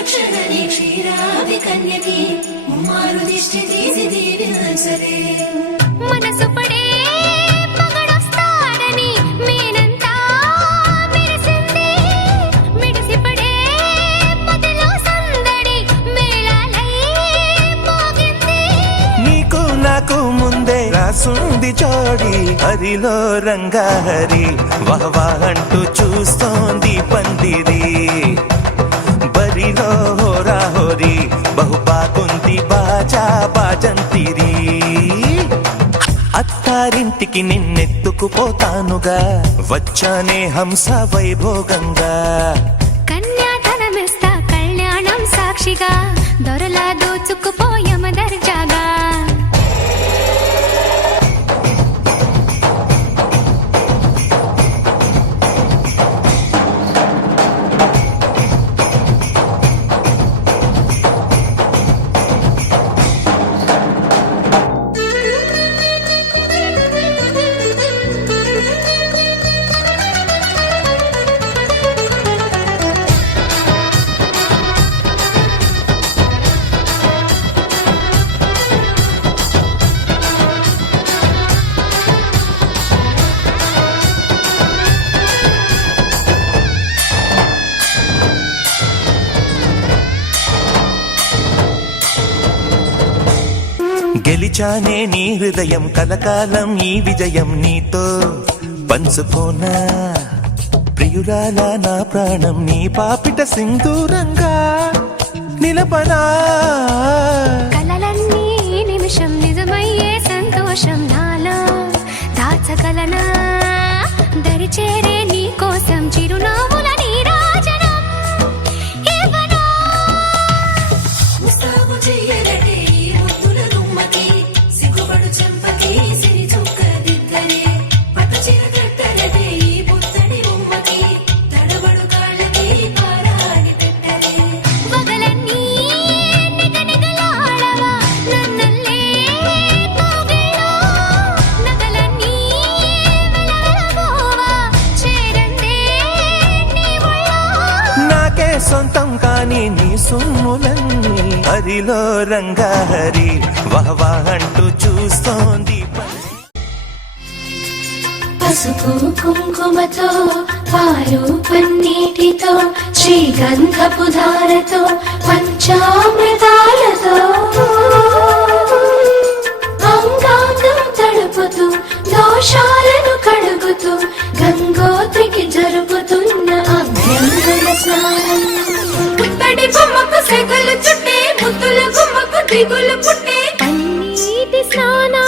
రక్షణని క్షీరాది కన్యకి ముమ్మారు దిష్టి తీసి దీవించలే మనసు పడే మగడొస్తాడని మేనంతా మెరిసింది మిడిసి పడే మదిలో సందడి మేళాలై మోగింది నీకు నాకు ముందే రాసుంది జోడి హరిలో రంగాహరి వహవా అంటూ చూస్తోంది పందిరి బరిలో హోరా హోరీ బహుబాగుంది బాజా బాజంతిరి అత్తారింటికి నిన్నెత్తుకుపోతానుగా వచ్చానే హంస వైభోగంగా కన్యాధనమిస్తా కళ్యాణం సాక్షిగా దొరలా దోచుకుపోయమ దర్జాగా గెలిచానే నీ హృదయం కలకాలం ఈ విజయం నీతో పంచుకోనా ప్రియురాలా నా ప్రాణం నీ పాపిట సింధూరంగా నిలపనా కలలన్నీ నిమిషం నిజమయ్యే సంతోషం నాలో దాచగలనా దరిచేరే నీ కోసం చిరునవ్వుల నీరాజనం ఇవ్వనా ముస్తాబు చెయ్యలటే ఈ ముద్దుల గుమ్మకి సిగ్గుపడు చెంపకి సిరి చుక్క దిద్దలే పట్టు చీర కట్టలటే ఈ పుత్తడి బొమ్మకి తడబడు కాళ్ళకి పారాగి పెట్టలే పగలన్నీ నిగనిగలాడవా నన్నల్లే కోగిలో నగలన్నీ వెలవెలబోవా చేరందే నీ ఒళ్ళో నాకే సొంతం కాని నీ సొమ్ములన్నీ హరిలో రంగాహరి వహవా అంటూ చూస్తోంది పసుపు కుంకుమతో పాలు పన్నీటితో శ్రీగంధపు ధారతో పంచామృతాలతో అంగాంగం తడుపుతూ దోషాలను కడుగుతూ గంగోత్రికి జరుపుతున్న అభ్యంగన స్నానం పుత్తడి బొమ్మకు సెగలు చుట్టే ముద్దుల గుమ్మకు దిగులు పుట్టే కన్నీటి స్నానం